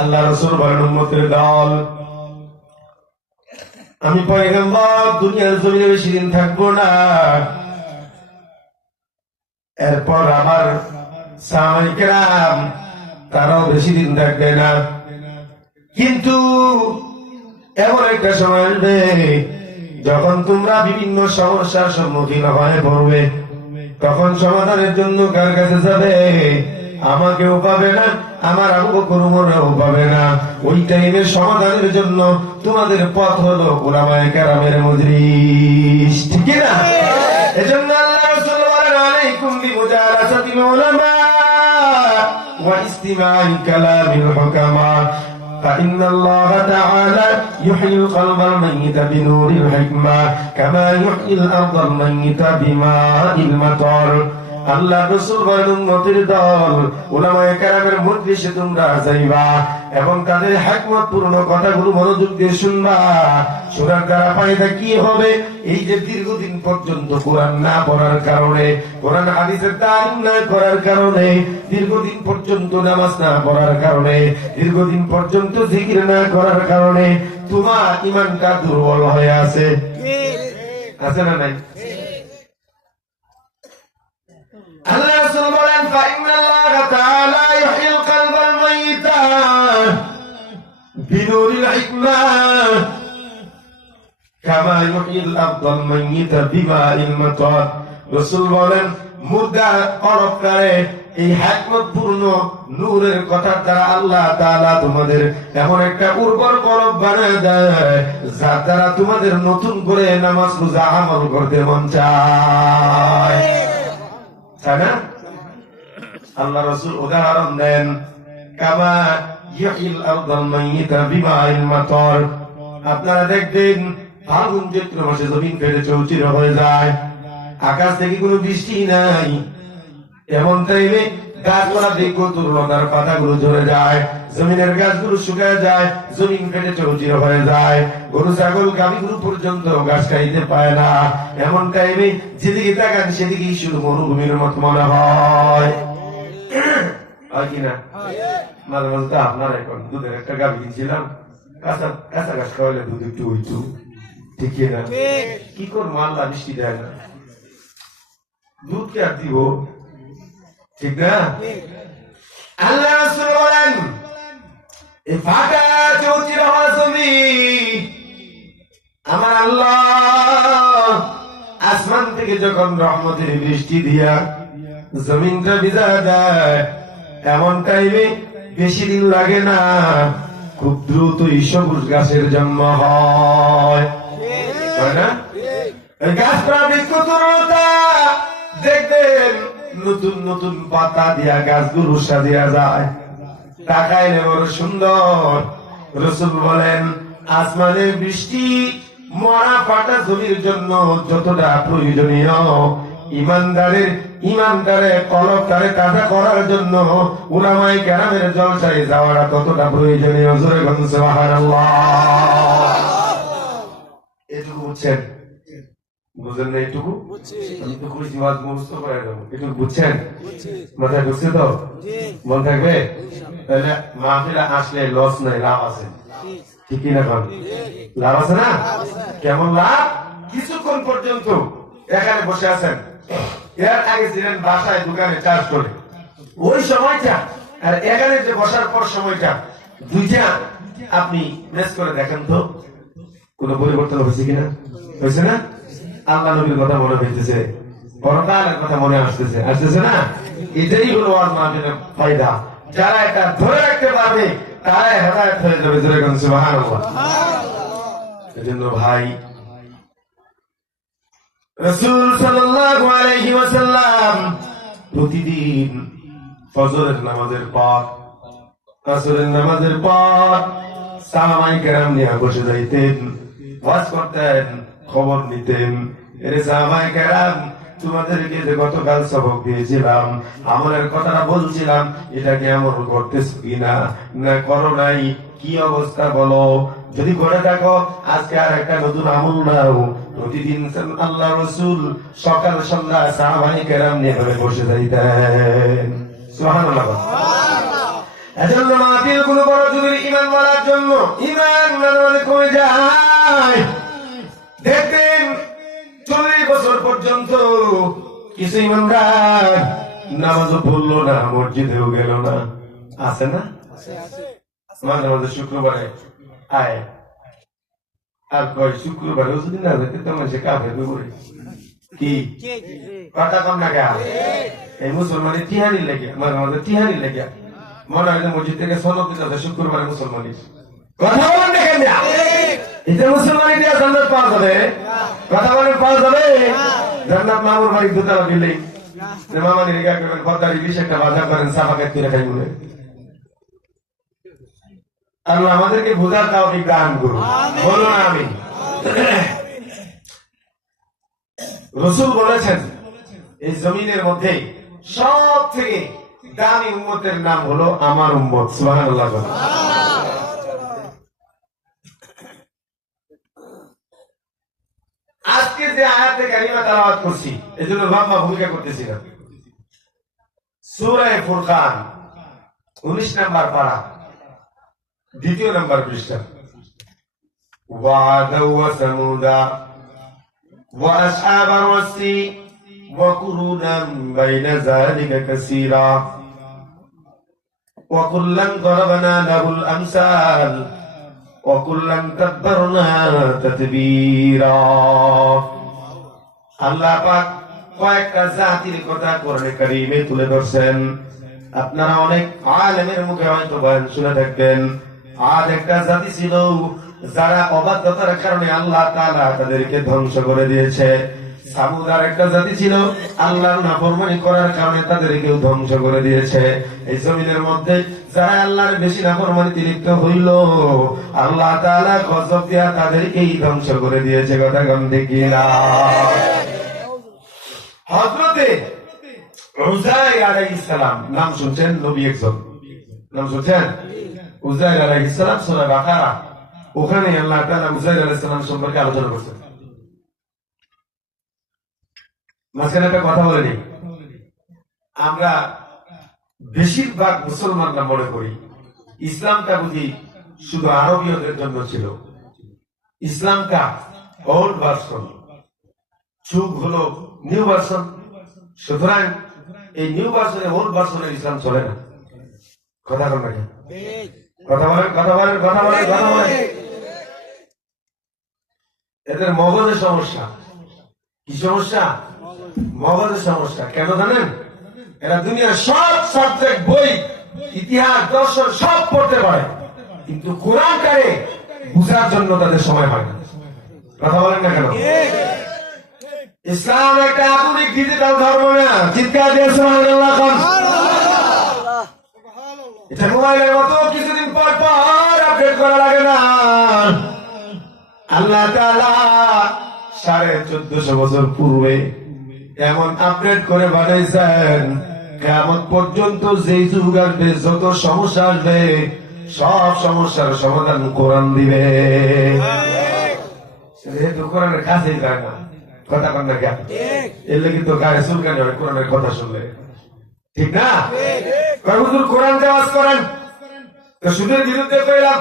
আল্লাহ রাসূল বলেন উম্মতের দল আমি পয়গম্বর দুনিয়ার জমিনে বেশি দিন থাকবো না, এরপর আমার সাহাবায়ে কেরাম তারাও বেশি দিন থাকবে না। কিন্তু এমন একটা সময় আসবে যখন তোমরা বিভিন্ন সমস্যার সম্মুখীন হয়ে পড়বে, তখন সমাধানের জন্য কার কাছে যাবে? আমাকেও পাবে না, আমার আবু বকর উমরও পাবে না। ওই টাইমের সমাধানের জন্য তোমাদের পথ হলো উলামায়ে কেরামের মজলিস, ঠিক না? এজন্য আল্লাহ রাসূল বলেন আলাইকুম বিমুজালাসাতিল উলামা ওয়া ইস্তিমা'i কালামিল হুকামা فإن الله تعالى يحيي القلب الميت بنور الحكمة كما يحيي الأرض الميت بماء المطر। আল্লাহ রাসূল বলেন উম্মতের দল উলামায়ে কেরামের মজলিসে তোমরা যাইবা এবং তাদের হিকমত পূর্ণ কথাগুলো মনোযোগ দিয়ে শুনবা। শোনার দ্বারা ফায়দা কি হবে? এই যে দীর্ঘদিন পর্যন্ত কোরআন না পড়ার কারণে, কোরআন হাদিসের তালিম না করার কারণে, দীর্ঘদিন পর্যন্ত নামাজ না পড়ার কারণে, দীর্ঘদিন পর্যন্ত জিকির না করার কারণে তোমার ঈমানটা দুর্বল হয়ে আছে, আছে না নাই? আল্লাহ রাসূল বলেন ফাইন্নাল্লাহ তাআলা ইউহিল কলবাল মাইতা বিনুরিল হিকমা কামা ইউহিল আরদাল মাইতা বিমাইল মাতার। রাসূল বলেন মুর্দা কলব করে এই হিকমতপূর্ণ নূরের কথার দ্বারা আল্লাহ তাআলা তোমাদের এমন একটা উর্বর কলব বানায় দেয় যার দ্বারা তোমাদের নতুন করে নামাজ রোজা আমল করতে মন চায়, তাই না? আল্লাহ রাসূল উদাহরণ দেন কামা ইউহিল আরদাল মাইতা বিমাইল মাতার। আপনারা দেখবেন ফাল্গুন চৈত্র মাসে জমিন ফেটে চৌচির হয়ে যায়, আকাশ থেকে কোনো বৃষ্টি নাই, এমন টাইমে গাছপালা দেখো দুর্লতার পাতাগুলো ঝরে যায়, জমিনের গাছগুলো শুকায় যায়, জমিন ফেটে চৌচির হয়ে যায়, গরু ছাগল গাভীগুলো পর্যন্ত ঘাস খাইতে পায় না। এমন টাইমে যেদিকে তাকান সেদিকেই শুধু মরুভূমির মতো মনে হয়, হয় কিনা? মাঝে মাঝে তো আপনার এখন দুধের একটা গাভী কিনছিলাম, কাঁচা কাঁচা ঘাস খাওয়ালে দুধ একটু হইতো, ঠিক না? কি করবো, আল্লাহ বৃষ্টি দেয় না, দুধ কে আর দিব, ঠিক না? আল্লাহ রাসূল বলেন এই ফাটা চৌচির হওয়া জমিন আমার আল্লাহ আসমান থেকে যখন রহমতের বৃষ্টি দিয়া জমিনটা ভিজা দেয়, এমন টাইমে বেশি দিন লাগে না, খুব দ্রুতই সবুজ গাছের জন্ম হয়, তাই না? গাছটা বৃক্ষতরুলতা দেখবেন নতুন নতুন পাতা দিয়া গাছগুলো সাজিয়া যায়, তাকাইলে বড় সুন্দর। রাসূল বলেন আসমানের বৃষ্টি মরা ফাটা জমির জন্য যতটা প্রয়োজনীয়, ইমানদারের কলবটারে তাজা করার জন্য উলামায়ে কেরামের জলসায় যাওয়াটা ততটা প্রয়োজনীয়। জোরে বলুন সুবহানাল্লাহ। এটুকু বুঝছেন? বুঝলেন না? এটুকু আমি তো খুবই জিওয়াজ মুখস্থ করে দেবো, এটুকু বুঝছেন? মাথায় ঢুকছে তো? মন থাকবে? তাহলে মাহফিলে আসলে লস নাই, লাভ আছে, ঠিক না? লাভ আছে না? কেমন লাভ? কিছুক্ষণ পর্যন্ত এখানে বসে আছেন, এর আগে ছিলেন বাসায় দোকানে চার্জ করে, ওই সময়টা আর এখানে যে বসার পর সময়টা দুইটা আপনি মেস করে দেখেন তো কোন পরিবর্তন হয়েছে কিনা? হয়েছে না? আল্লাহ নবীর কথা মনে হইতেছে, পরকালের কথা মনে আসতেছে, আসতেছে না? এটাই হলো ওয়াজ মাহফিলের ফায়দা। যারা এটা ধরে রাখতে পারবে তারাই হেদায়েত হয়ে যাবে। জোরে বলুন সুবহানাল্লাহ। এজন্য ভাই রাসূল সাল্লাল্লাহু আলাইহি ওয়াসাল্লাম প্রতিদিন ফজরের নামাজের পর, আসরের নামাজের পর সাহাবায়ে কেরাম নিয়ে বসে যাইতেন, ওয়াজ করতেন, খবর নিতেন। এর সাহাবায়ে কেরাম তোমাদেরকে যে গতকাল সবক দিয়েছিলাম, আমলের কথাটা বলছিলাম, এটা কি আমল করতেছো কিনা, না করো নাই, কি অবস্থা বলো? যদি করে থাকো আজকে আর একটা নতুন আমল নাও। প্রতিদিন আল্লাহ রাসূল সকাল সন্ধ্যা সাহাবায়ে কেরাম নিয়ে বসে যাইতেন। সুবহানাল্লাহ। এজন্য মাহফিল গুলো বড় জরুরি ইমান বলার জন্য। ইমান মানে কমে যায়। দেখবেন 40 বছর পর্যন্ত কিছু ইমানদার নামাজও পড়লো না, মসজিদেও গেল না, আছে না? মাঝে মাঝে শুক্রবারে আয় আর কয় শুক্রবারেও যদি না যেতে তখন সে কাফের করে কি কথা কম না গা। এই মুসলমানি টিহারি লেগে মাঝে মাঝে টিহারি লেগে মনে হয় মসজিদ থেকে সনদ দিতে শুক্রবারে মুসলমানি কথা বলেন দেখেন না, এটা মুসলমানি দিয়ে জান্নাত পাওয়া যাবে? কথা বলেন পাওয়া যাবে? জান্নাত মামুর বাড়ি দোতলা বিল্ডিং, মামানি রেখা করেন পদ্মারি 20 একটা বাজার করেন সাফাকাত করে খাই বলে। আল্লাহ আমাদেরকে বোঝার তৌফিক দান করুন, বলুন আমিন। রাসূল বলেছেন এই জমিনের মধ্যে সব থেকে দামি উম্মতের নাম হলো আমার উম্মত। সুবহানাল্লাহ। আজকে যে আয়াতে কারিমা তেলাওয়াত করছি এজন্য লম্বা ভূমিকা করতেছি না। সূরা ফুরকান 19 নম্বর পারা 2 নম্বর পৃষ্ঠা। ওয়া'দা ওয়া সামুদা ওয়া আসহাবার রাসি ওয়া কুরুনাম বাইনা যালিকা কাসীরা ওয়া কুল্লান দারাবনা লাহুল আমসাল ওয়া কুল্লান তাব্বারনা তাতবীরা। আল্লাহ পাক কয়েকটা জাতির কথা কোরআনে কারীমে তুলে ধরছেন। আপনারা অনেক আলেমের মুখে হয়তো বয়ান শুনে থাকবেন। আর একটা জাতি ছিল যারা অবাধ্যতার কারণে আল্লাহ তাআলা তাদেরকে ধ্বংস করে দিয়েছে। সামুদ আর একটা জাতি ছিল আল্লাহর নাফরমানি করার কারণে তাদেরকেও ধ্বংস করে দিয়েছে। এই জমিনের মধ্যে যারা আল্লাহর বেশি নাফরমানিতে লিপ্ত হইল আল্লাহ তাআলা গজব দিয়া তাদেরকেই ধ্বংস করে দিয়েছে। কথা কম ঠিক না? হযরতে উযাইর আলাইহিস সালাম নাম শুনছেন? নবী একজন নাম শুনছেন? উযাইর আলাইহিস সালাম সূরা বাকারা, ওখানে আল্লাহ তাআলা উযাইর আলাইহিস সালাম সম্পর্কে আলোচনা করছেন। মাঝখানে একটা কথা বলে নিই, আমরা বেশিরভাগ মুসলমানরা মনে করি ইসলামটা বুঝি শুধু আরবীয়দের জন্য ছিল। ইসলামটা ওল্ড ভার্সন, যুগ হলো নিউ ভার্সন। সুতরাং এই নিউ ভার্সনে ওল্ড ভার্সনের ইসলাম চলে না। কথা বলেন নাকি? কথা বলেন, কথা বলেন, কথা বলেন, কথা বলেন। এদের মগজের সমস্যা। কি সমস্যা? মগজের সমস্যা। কেন জানেন? এরা দুনিয়ার সব সাবজেক্ট বই, ইতিহাস, দর্শন সব পড়তে পারে, কিন্তু কোরআনটারে বুঝার জন্য তাদের সময় হয় না। কথা বলেন না কেন? ইসলাম একটা আধুনিক ডিজিটাল ধর্ম না। চিৎকার দিয়ে সুবহানাল্লাহ কোন। এটা মোবাইলের মতো কিছুদিন পর পর আপডেট করা লাগে না। আল্লাহ তাআলা 1450 বছর পূর্বে এমন আপডেট করে বানাইছেন কিয়ামত পর্যন্ত যেই যুগ আসবে, যত সমস্যা আসবে সব সমস্যার সমাধান কোরআন দিবে। যেহেতু কোরআনের কাছেই যায় না, কথা কন না কেন? এর লাগি তো গায়ে চুলকানি হয় কোরআনের কথা শুনলে, ঠিক না? হুজুর কোরআন তেলাওয়াত করেন তো সুদের বিরুদ্ধে কইলাম